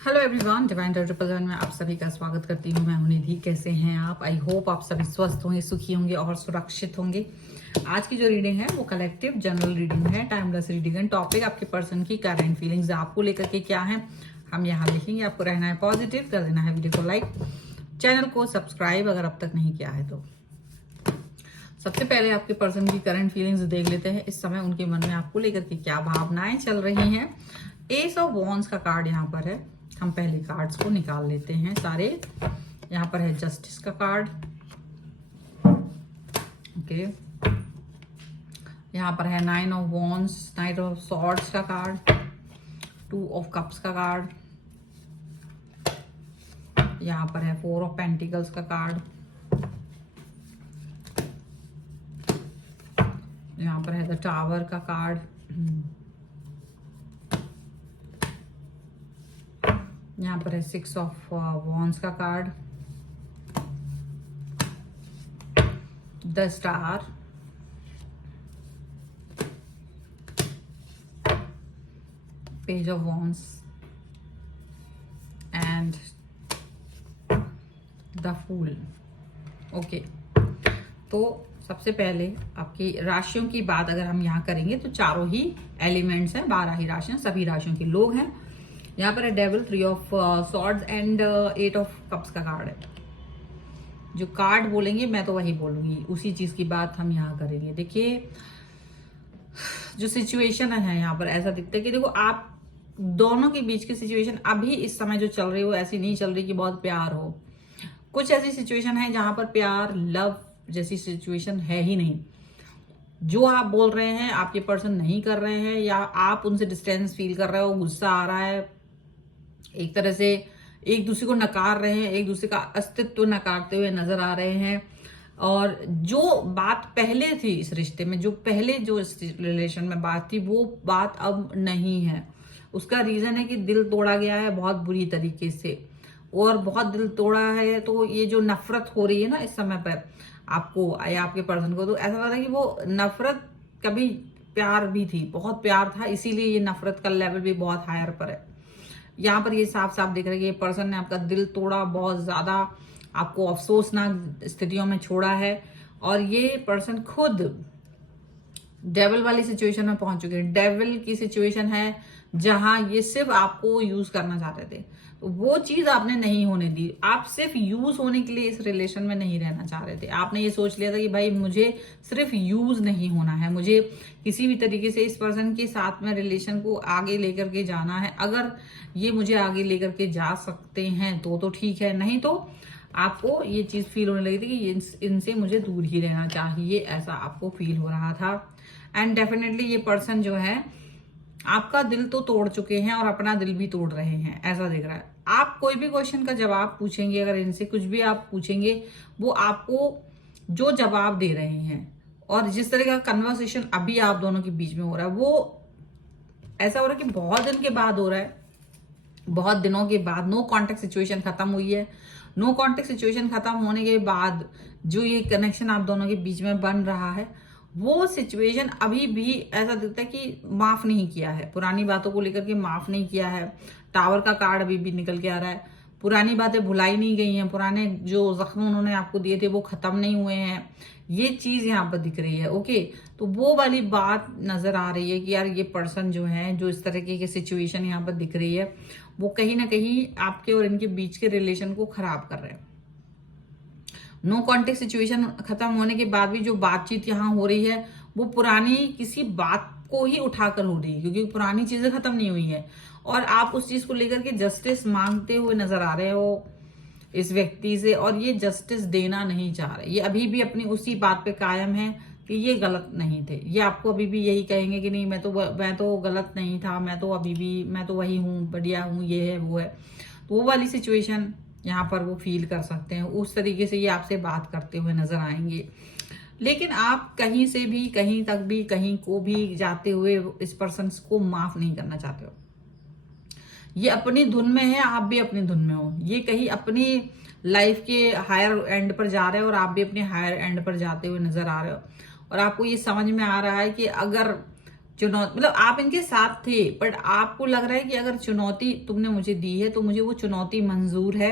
Hello everyone, divine triple one में आप सभी का स्वागत करती हूँ। मैं हूं निधि। कैसे हैं आप? आई होप आप सभी स्वस्थ होंगे, सुखी होंगे और सुरक्षित होंगे। आज की जो रीडिंग है वो कलेक्टिव जनरल रीडिंग है, टाइमलेस रीडिंग है। टॉपिक आपके पर्सन की करंट फीलिंग्स आपको लेकर के क्या है हम यहाँ लिखेंगे। आपको रहना है पॉजिटिव, कर देना है वीडियो को लाइक, चैनल को सब्सक्राइब अगर अब तक नहीं किया है तो। सबसे पहले आपके पर्सन की करंट फीलिंग्स देख लेते हैं। इस समय उनके मन में आपको लेकर के क्या भावनाएं चल रही हैं। एस ऑफ वॉन्ड्स का कार्ड यहाँ पर है। हम पहले कार्ड्स को निकाल लेते हैं सारे। यहाँ पर है जस्टिस का कार्ड, ओके। यहाँ पर है 9 ऑफ वॉन्ड्स, 9 ऑफ सॉर्ड्स का कार्ड, 2 ऑफ कप्स का कार्ड। यहाँ पर है 4 ऑफ पेंटिकल्स का कार्ड। यहाँ पर है द टावर का कार्ड। यहाँ पर है 6 ऑफ वॉन्ड्स का card, the star, page of wands and the fool. Okay, तो सबसे पहले आपकी राशियों की बात अगर हम यहाँ करेंगे तो चारों ही एलिमेंट्स हैं, 12 ही राशियां, सभी राशियों के लोग हैं। यहाँ पर है devil, 3 of swords and 8 of cups का कार्ड है। जो कार्ड बोलेंगे मैं तो वही बोलूंगी, उसी चीज की बात हम यहाँ करेंगे। देखिए, जो सिचुएशन है यहाँ पर ऐसा दिखता है कि देखो, आप दोनों के बीच की सिचुएशन अभी इस समय जो चल रही हो ऐसी नहीं चल रही कि बहुत प्यार हो। कुछ ऐसी सिचुएशन है जहां पर प्यार, लव जैसी सिचुएशन है ही नहीं। जो आप बोल रहे हैं आपके पर्सन नहीं कर रहे हैं, या आप उनसे डिस्टेंस फील कर रहे हो, गुस्सा आ रहा है, एक तरह से एक दूसरे को नकार रहे हैं, एक दूसरे का अस्तित्व नकारते हुए नजर आ रहे हैं। और जो बात पहले थी इस रिश्ते में, जो पहले जो इस रिलेशन में बात थी, वो बात अब नहीं है। उसका रीजन है कि दिल तोड़ा गया है बहुत बुरी तरीके से, और बहुत दिल तोड़ा है तो ये जो नफरत हो रही है ना इस समय पर आपको या आपके पर्सन को, तो ऐसा लग रहा है कि वो नफरत कभी प्यार भी थी, बहुत प्यार था, इसीलिए ये नफरत का लेवल भी बहुत हायर पर है। यहाँ पर ये साफ साफ दिख रहा है कि ये पर्सन ने आपका दिल तोड़ा, बहुत ज्यादा आपको अफसोसनाक स्थितियों में छोड़ा है। और ये पर्सन खुद डेविल वाली सिचुएशन में पहुंच चुके हैं। डेविल की सिचुएशन है जहां ये सिर्फ आपको यूज करना चाहते थे, तो वो चीज आपने नहीं होने दी। आप सिर्फ यूज होने के लिए इस रिलेशन में नहीं रहना चाह रहे थे। आपने ये सोच लिया था कि भाई मुझे सिर्फ यूज नहीं होना है, मुझे किसी भी तरीके से इस पर्सन के साथ में रिलेशन को आगे लेकर के जाना है। अगर ये मुझे आगे लेकर के जा सकते हैं तो ठीक है, नहीं तो आपको ये चीज फील होने लगी थी कि इनसे मुझे दूर ही रहना चाहिए, ऐसा आपको फील हो रहा था। एंड डेफिनेटली ये पर्सन जो है आपका दिल तो तोड़ चुके हैं और अपना दिल भी तोड़ रहे हैं, ऐसा दिख रहा है। आप कोई भी क्वेश्चन का जवाब पूछेंगे, अगर इनसे कुछ भी आप पूछेंगे, वो आपको जो जवाब दे रहे हैं और जिस तरह का कन्वर्सेशन अभी आप दोनों के बीच में हो रहा है, वो ऐसा हो रहा है कि बहुत दिन के बाद हो रहा है, बहुत दिनों के बाद। नो कॉन्टेक्ट सिचुएशन खत्म हुई है। नो कॉन्टेक्ट सिचुएशन खत्म होने के बाद जो ये कनेक्शन आप दोनों के बीच में बन रहा है, वो सिचुएशन अभी भी ऐसा दिखता है कि माफ नहीं किया है, पुरानी बातों को लेकर के माफ नहीं किया है। टावर का कार्ड अभी भी निकल के आ रहा है। पुरानी बातें भुलाई नहीं गई हैं, पुराने जो जख्म उन्होंने आपको दिए थे वो खत्म नहीं हुए हैं, ये चीज यहाँ पर दिख रही है। ओके, तो वो वाली बात नजर आ रही है कि यार ये पर्सन जो है, जो इस तरह की सिचुएशन यहाँ पर दिख रही है, वो कहीं ना कहीं आपके और इनके बीच के रिलेशन को खराब कर रहे हैं। नो कॉन्टेक्ट सिचुएशन खत्म होने के बाद भी जो बातचीत यहाँ हो रही है, वो पुरानी किसी बात को ही उठाकर हो रही है, क्योंकि पुरानी चीजें खत्म नहीं हुई है। और आप उस चीज को लेकर के जस्टिस मांगते हुए नजर आ रहे हो इस व्यक्ति से, और ये जस्टिस देना नहीं चाह रहे। ये अभी भी अपनी उसी बात पे कायम है कि ये गलत नहीं थे। ये आपको अभी भी यही कहेंगे कि नहीं, मैं तो गलत नहीं था, मैं तो अभी भी, मैं तो वही हूँ, बढ़िया हूँ, ये है वो है। तो वो वाली सिचुएशन यहाँ पर वो फील कर सकते हैं, उस तरीके से ये आपसे बात करते हुए नजर आएंगे। लेकिन आप कहीं से भी, कहीं तक भी, कहीं को भी जाते हुए इस पर्सन को माफ नहीं करना चाहते हो। ये अपनी धुन में है, आप भी अपनी धुन में हो। ये कहीं अपनी लाइफ के हायर एंड पर जा रहे हो और आप भी अपने हायर एंड पर जाते हुए नजर आ रहे हो। और आपको ये समझ में आ रहा है कि अगर चुनौती, मतलब आप इनके साथ थे, बट आपको लग रहा है कि अगर चुनौती तुमने मुझे दी है तो मुझे वो चुनौती मंजूर है,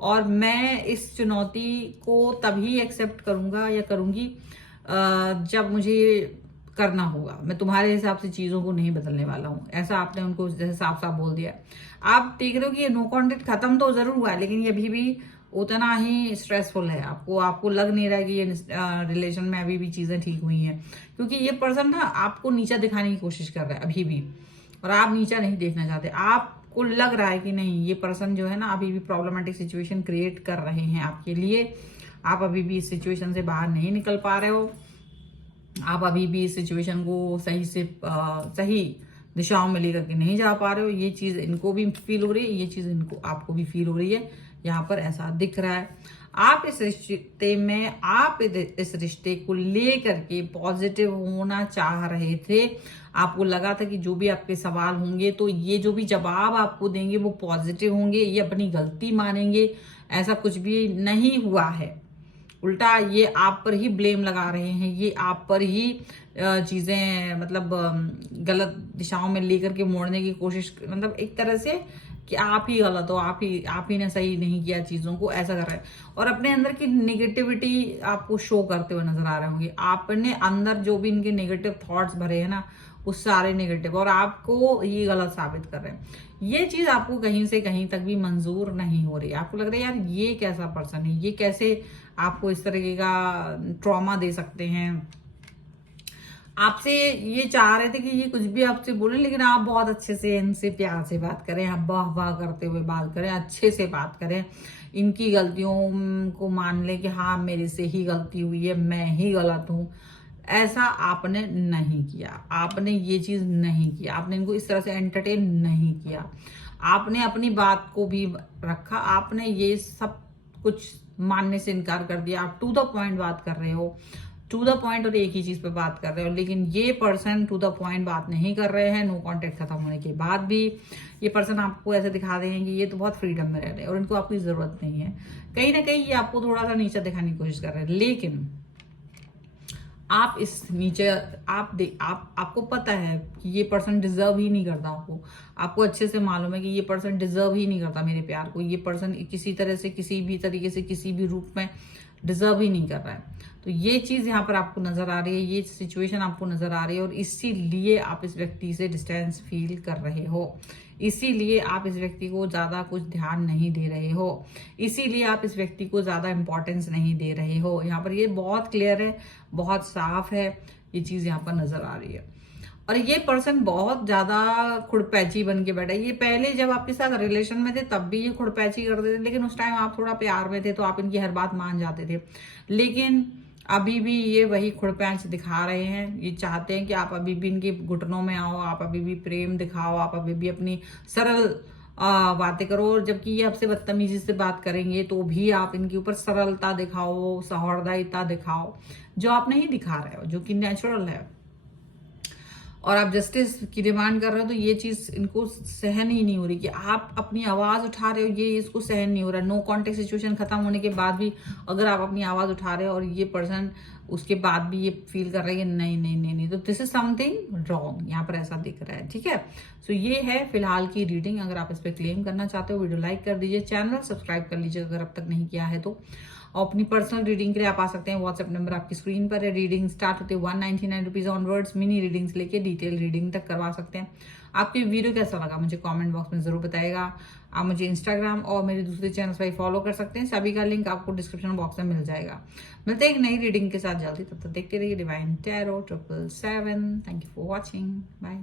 और मैं इस चुनौती को तभी एक्सेप्ट करूंगा या करूंगी जब मुझे करना होगा। मैं तुम्हारे हिसाब से चीजों को नहीं बदलने वाला हूं, ऐसा आपने उनको जैसे साफ साफ बोल दिया। आप देख रहे हो कि ये नो कॉन्टेक्ट खत्म तो जरूर हुआ है, लेकिन ये अभी भी उतना ही स्ट्रेसफुल है। आपको लग नहीं रहा कि ये रिलेशन में अभी भी चीजें ठीक हुई हैं, क्योंकि ये पर्सन ना आपको नीचा दिखाने की कोशिश कर रहा है अभी भी, और आप नीचा नहीं देखना चाहते। आपको लग रहा है कि नहीं, ये पर्सन जो है ना अभी भी प्रॉब्लमेटिक सिचुएशन क्रिएट कर रहे हैं आपके लिए। आप अभी भी इस सिचुएशन से बाहर नहीं निकल पा रहे हो, आप अभी भी इस सिचुएशन को सही दिशाओं में लेकर के नहीं जा पा रहे हो। ये चीज इनको भी फील हो रही है, ये चीज इनको आपको भी फील हो रही है, यहाँ पर ऐसा दिख रहा है। आप इस रिश्ते में, आप इस रिश्ते को लेकर के पॉजिटिव होना चाह रहे थे। आपको लगा था कि जो भी आपके सवाल होंगे तो ये जो भी जवाब आपको देंगे वो पॉजिटिव होंगे, ये अपनी गलती मानेंगे। ऐसा कुछ भी नहीं हुआ है, उल्टा ये आप पर ही ब्लेम लगा रहे हैं, ये आप पर ही चीजें मतलब गलत दिशाओं में लेकर के मोड़ने की कोशिश, मतलब एक तरह से कि आप ही गलत हो, आप ही ने सही नहीं किया चीजों को, ऐसा कर रहे हैं। और अपने अंदर की नेगेटिविटी आपको शो करते हुए नजर आ रहे होंगे। आपने अंदर जो भी इनके नेगेटिव थॉट्स भरे हैं ना, वो सारे नेगेटिव, और आपको ये गलत साबित कर रहे हैं। ये चीज आपको कहीं से कहीं तक भी मंजूर नहीं हो रही। आपको लग रहा है यार ये कैसा पर्सन है, ये कैसे आपको इस तरीके का ट्रॉमा दे सकते हैं। आपसे ये चाह रहे थे कि ये कुछ भी आपसे बोले, लेकिन आप बहुत अच्छे से इनसे प्यार से बात करें, आप वाह वाह करते हुए बात करें, अच्छे से बात करें, इनकी गलतियों को मान लें कि हाँ मेरे से ही गलती हुई है, मैं ही गलत हूं। ऐसा आपने नहीं किया, आपने ये चीज नहीं किया, आपने इनको इस तरह से एंटरटेन नहीं किया। आपने अपनी बात को भी रखा, आपने ये सब कुछ मानने से इनकार कर दिया। आप टू द पॉइंट बात कर रहे हो, टू द पॉइंट, और एक ही चीज पे बात कर रहे हो। लेकिन ये पर्सन टू द पॉइंट बात नहीं कर रहे हैं। नो कॉन्टेक्ट खत्म होने के बाद भी ये पर्सन आपको ऐसे दिखा रहे हैं कि ये तो बहुत फ्रीडम में रह रहे हैं और इनको आपकी जरूरत नहीं है। कहीं ना कहीं ये आपको थोड़ा सा नीचा दिखाने की कोशिश कर रहे हैं, लेकिन आप इस नीचे आपको पता है कि ये पर्सन डिजर्व ही नहीं करता। आपको अच्छे से मालूम है कि ये पर्सन डिजर्व ही नहीं करता मेरे प्यार को। ये पर्सन किसी तरह से, किसी भी तरीके से, किसी भी रूप में डिजर्व ही नहीं कर रहा है। तो ये चीज यहाँ पर आपको नजर आ रही है, ये सिचुएशन आपको नजर आ रही है, और इसीलिए आप इस व्यक्ति से डिस्टेंस फील कर रहे हो। इसीलिए आप इस व्यक्ति को ज्यादा कुछ ध्यान नहीं दे रहे हो, इसीलिए आप इस व्यक्ति को ज्यादा इंपॉर्टेंस नहीं दे रहे हो। यहाँ पर ये बहुत क्लियर है, बहुत साफ है, ये चीज यहाँ पर नजर आ रही है। और ये पर्सन बहुत ज्यादा खुड़पैची बन के बैठा है। ये पहले जब आपके साथ रिलेशन में थे तब भी ये खुड़पैची करते थे, लेकिन उस टाइम आप थोड़ा प्यार में थे तो आप इनकी हर बात मान जाते थे। लेकिन अभी भी ये वही खुड़पैच दिखा रहे हैं। ये चाहते हैं कि आप अभी भी इनके घुटनों में आओ, आप अभी भी प्रेम दिखाओ, आप अभी भी अपनी सरल बातें करो। जबकि ये आपसे बदतमीजी से बात करेंगे तो भी आप इनके ऊपर सरलता दिखाओ, सौहार्दता दिखाओ, जो आप नहीं दिखा रहे हो, जो कि नेचुरल है। और आप जस्टिस की डिमांड कर रहे हो, तो ये चीज इनको सहन ही नहीं हो रही कि आप अपनी आवाज उठा रहे हो, ये इसको सहन नहीं हो रहा। नो कॉन्टेक्ट सिचुएशन खत्म होने के बाद भी अगर आप अपनी आवाज उठा रहे हो और ये पर्सन उसके बाद भी ये फील कर रहा है कि नहीं नहीं नहीं नहीं, तो दिस इज समथिंग रॉन्ग, यहाँ पर ऐसा दिख रहा है। ठीक है, सो ये है फिलहाल की रीडिंग। अगर आप इस पर क्लेम करना चाहते हो, वीडियो लाइक कर दीजिए, चैनल सब्सक्राइब कर लीजिए अगर अब तक नहीं किया है तो। और अपनी पर्सनल रीडिंग के लिए आप आ सकते हैं, व्हाट्सएप नंबर आपकी स्क्रीन पर है। रीडिंग स्टार्ट होते हैं 199 रुपीज ऑनवर्ड्स। मिनी रीडिंग्स लेके डिटेल रीडिंग तक करवा सकते हैं। आपकी वीडियो कैसा लगा मुझे कमेंट बॉक्स में जरूर बताइएगा। आप मुझे इंस्टाग्राम और मेरे दूसरे चैनल पर फॉलो कर सकते हैं, सभी का लिंक आपको डिस्क्रिप्शन बॉक्स में मिल जाएगा। मिलते हैं एक नई रीडिंग के साथ जल्दी, तब तक देखते रहिए divine tarot 777। Thank you for watching, bye.